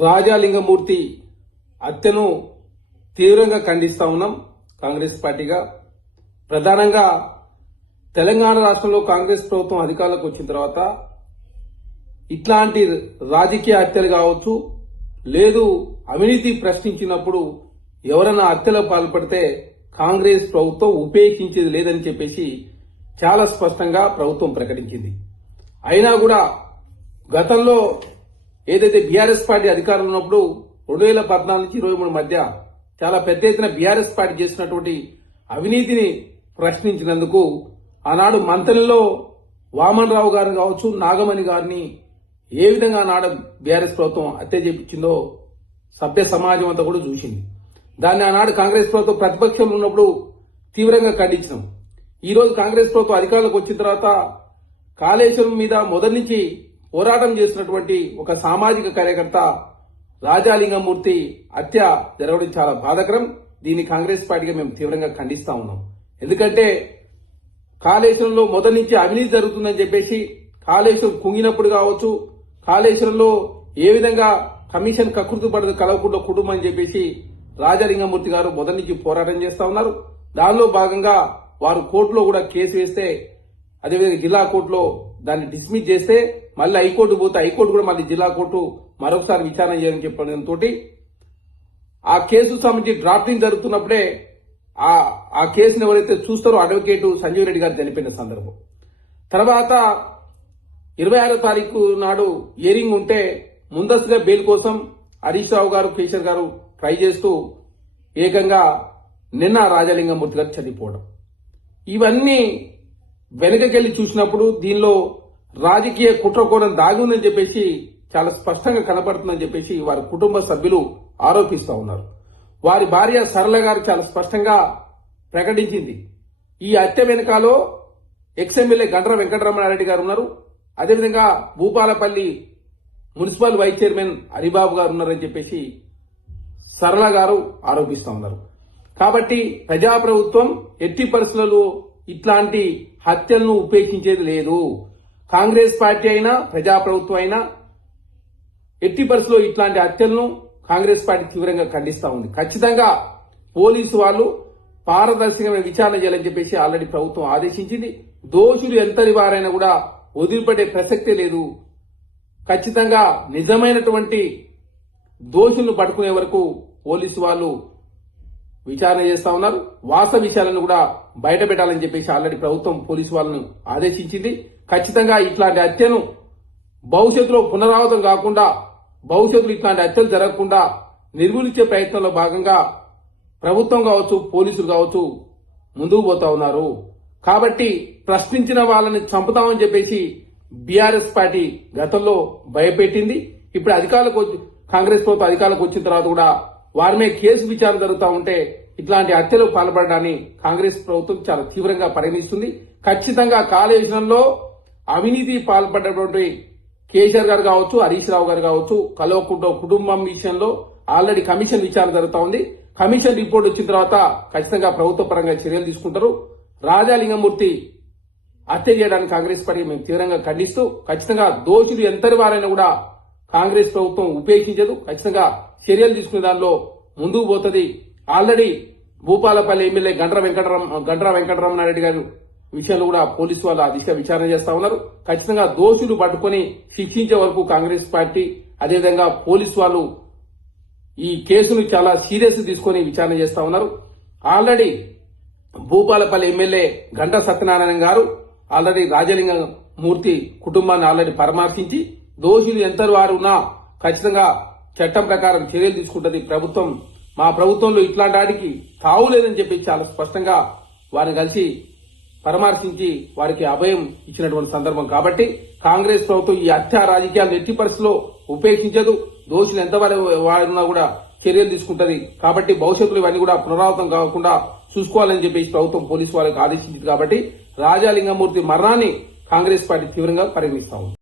రాజాలింగమూర్తి హత్యను తీవ్రంగా ఖండిస్తా ఉన్నాం. కాంగ్రెస్ పార్టీగా ప్రధానంగా తెలంగాణ రాష్ట్రంలో కాంగ్రెస్ ప్రభుత్వం అధికారంలోకి వచ్చిన తర్వాత ఇట్లాంటి రాజకీయ హత్యలు కావచ్చు, లేదు అవినీతి ప్రశ్నించినప్పుడు ఎవరైనా హత్యలో పాల్పడితే కాంగ్రెస్ ప్రభుత్వం ఉపేక్షించేది లేదని చెప్పేసి చాలా స్పష్టంగా ప్రభుత్వం ప్రకటించింది. అయినా కూడా గతంలో ఏదైతే బీఆర్ఎస్ పార్టీ అధికారంలో ఉన్నప్పుడు 2014 నుంచి 23 మధ్య చాలా పెద్ద ఎత్తున బీఆర్ఎస్ పార్టీ చేసినటువంటి అవినీతిని ప్రశ్నించినందుకు ఆనాడు మంత్రులలో వామన్ రావు గారు కావచ్చు, నాగమణి గారిని ఏ విధంగా ఆనాడు బీఆర్ఎస్ ప్రభుత్వం హత్య చేయించిందో సభ్య సమాజం అంతా కూడా చూసింది. దాన్ని ఆనాడు కాంగ్రెస్ ప్రభుత్వం ప్రతిపక్షంలో ఉన్నప్పుడు తీవ్రంగా ఖండించినాం. ఈ రోజు కాంగ్రెస్ ప్రభుత్వం అధికారంలోకి వచ్చిన తర్వాత కాళేశ్వరం మీద మొదటి నుంచి పోరాటం చేసినటువంటి ఒక సామాజిక కార్యకర్త రాజాలింగమూర్తి హత్య జరగడం చాలా బాధాకరం. దీన్ని కాంగ్రెస్ పార్టీగా మేము తీవ్రంగా ఖండిస్తా ఉన్నాం. ఎందుకంటే కాళేశ్వరంలో మొదటి నుంచి అవినీతి జరుగుతుందని చెప్పేసి కాళేశ్వరం కుంగినప్పుడు కావచ్చు, కాళేశ్వరంలో ఏ విధంగా కమిషన్ కకృతి పడదు కలవకుండా కుటుంబం అని చెప్పేసి రాజాలింగమూర్తి గారు మొదటి నుంచి పోరాటం చేస్తా ఉన్నారు. దానిలో భాగంగా వారు కోర్టులో కూడా కేసు వేస్తే, అదేవిధంగా జిల్లా కోర్టులో దాన్ని డిస్మిస్ చేస్తే మళ్ళీ హైకోర్టు పోతే హైకోర్టు కూడా మళ్ళీ జిల్లా కోర్టు మరొకసారి విచారణ చేయాలని చెప్పడంతో ఆ కేసు సంబంధించి డ్రాఫ్టింగ్ జరుగుతున్నప్పుడే ఆ కేసును ఎవరైతే చూస్తారో అడ్వకేటు సంజీవ్ రెడ్డి గారు చనిపోయిన సందర్భం. తర్వాత 26వ తారీఖు నాడు హియరింగ్ ఉంటే ముందస్తుగా బెయిల్ కోసం హరీష్ రావు గారు, కేసీఆర్ గారు ట్రై చేస్తూ ఏకంగా నిన్న రాజాలింగమూర్తి గారు చనిపోవడం, ఇవన్నీ వెనుకకెళ్లి చూసినప్పుడు దీనిలో రాజకీయ కుట్రకోణం దాగి ఉందని చెప్పేసి చాలా స్పష్టంగా కనపడుతుందని చెప్పేసి వారి కుటుంబ సభ్యులు ఆరోపిస్తా ఉన్నారు. వారి భార్య సరళ గారు చాలా స్పష్టంగా ప్రకటించింది, ఈ హత్య వెనుకాలో ఎక్స్ఎమ్మెల్యే గండ్ర వెంకటరమణారెడ్డి గారు ఉన్నారు, అదేవిధంగా Bhupalpally municipal vice chairman Haribabu గారు ఉన్నారని చెప్పేసి సరళ గారు ఆరోపిస్తా ఉన్నారు. కాబట్టి ప్రజాప్రభుత్వం ఎట్టి పరిస్థితుల్లో ఇట్లాంటి హత్యలను ఉపేక్షించేది లేదు. కాంగ్రెస్ పార్టీ అయినా ప్రజాప్రభుత్వం అయినా ఎట్టి పరిస్థితుల్లో ఇట్లాంటి హత్యలను కాంగ్రెస్ పార్టీ తీవ్రంగా ఖండిస్తా ఉంది. ఖచ్చితంగా పోలీసు వాళ్ళు పారదర్శకమైన విచారణ చేయాలని చెప్పేసి ఆల్రెడీ ప్రభుత్వం ఆదేశించింది. దోషులు ఎంతటి వారైనా కూడా వదిలిపెట్టే ప్రసక్తే లేదు. ఖచ్చితంగా నిజమైనటువంటి దోషులను పట్టుకునే వరకు పోలీసు వాళ్ళు విచారణ చేస్తా ఉన్నారు. వాస్తవ విషయాలను కూడా బయట పెట్టాలని చెప్పేసి ఆల్రెడీ ప్రభుత్వం పోలీసు వాళ్ళను ఆదేశించింది. ఖచ్చితంగా ఇట్లాంటి హత్యను భవిష్యత్తులో పునరావృతం కాకుండా, భవిష్యత్తులో ఇట్లాంటి హత్యలు జరగకుండా నిర్మూలించే ప్రయత్నంలో భాగంగా ప్రభుత్వం కావచ్చు, పోలీసులు కావచ్చు ముందుకు పోతా ఉన్నారు. కాబట్టి ప్రశ్నించిన వాళ్ళని చంపుతామని చెప్పేసి బీఆర్ఎస్ పార్టీ గతంలో భయపెట్టింది. ఇప్పుడు కాంగ్రెస్ ప్రభుత్వం అధికారులకు వచ్చిన తర్వాత కూడా వారి మీద కేసు విచారణ జరుగుతూ ఉంటే ఇట్లాంటి హత్యలు పాల్పడడాన్ని కాంగ్రెస్ ప్రభుత్వం చాలా తీవ్రంగా పరిగణిస్తుంది. ఖచ్చితంగా కాళేశ్వరంలో అవినీతి పాల్పడ్డటువంటి కేసీఆర్ గారు కావచ్చు, హరీష్ రావు గారు కావచ్చు, కల్వకుంట్ల కుటుంబం విషయంలో ఆల్రెడీ కమిషన్ విచారణ జరుగుతూ ఉంది. కమిషన్ రిపోర్ట్ వచ్చిన తర్వాత ఖచ్చితంగా ప్రభుత్వ పరంగా చర్యలు తీసుకుంటారు. రాజాలింగమూర్తి హత్య చేయడానికి కాంగ్రెస్ పార్టీ మేము తీవ్రంగా ఖండిస్తూ, ఖచ్చితంగా దోషులు ఎంతటి వారైనా కూడా కాంగ్రెస్ ప్రభుత్వం ఉపేక్షించదు. ఖచ్చితంగా చర్యలు తీసుకునే దానిలో ముందుకు పోతుంది. ఆల్రెడీ భూపాలపల్లి ఎమ్మెల్యే గండ్ర వెంకటరమణారెడ్డి గారు విషయంలో కూడా పోలీసు వాళ్ళు ఆ దిశగా విచారణ చేస్తా ఉన్నారు. ఖచ్చితంగా దోషులు పట్టుకుని శిక్షించే వరకు కాంగ్రెస్ పార్టీ అదేవిధంగా పోలీసు వాళ్ళు ఈ కేసును చాలా సీరియస్ తీసుకుని విచారణ చేస్తా ఉన్నారు. ఆల్రెడీ భూపాలపల్లి ఎమ్మెల్యే గంటా సత్యనారాయణ గారు ఆల్రెడీ రాజలింగమూర్తి కుటుంబాన్ని ఆల్రెడీ పరామర్శించి దోషులు ఎంతటి వారు ఉన్నా ఖచ్చితంగా చట్టం ప్రకారం చర్యలు తీసుకుంటుంది ప్రభుత్వం. మా ప్రభుత్వంలో ఇట్లాంటి వాటికి తావు లేదని చెప్పి చాలా స్పష్టంగా వారిని కలిసి పరామర్శించి వారికి అభయం ఇచ్చినటువంటి సందర్భం. కాబట్టి కాంగ్రెస్ ప్రభుత్వం ఈ హత్య రాజకీయాలను ఎట్టి పరిస్థితుల్లో ఉపేక్షించదు. దోషులు వారున్నా కూడా చర్యలు తీసుకుంటది. కాబట్టి భవిష్యత్తులో ఇవన్నీ కూడా పునరావృతం కాకుండా చూసుకోవాలని చెప్పేసి ప్రభుత్వం పోలీసు వారికి ఆదేశించింది. కాబట్టి రాజాలింగమూర్తి మరణాన్ని కాంగ్రెస్ పార్టీ తీవ్రంగా పరిగణిస్తా ఉంది.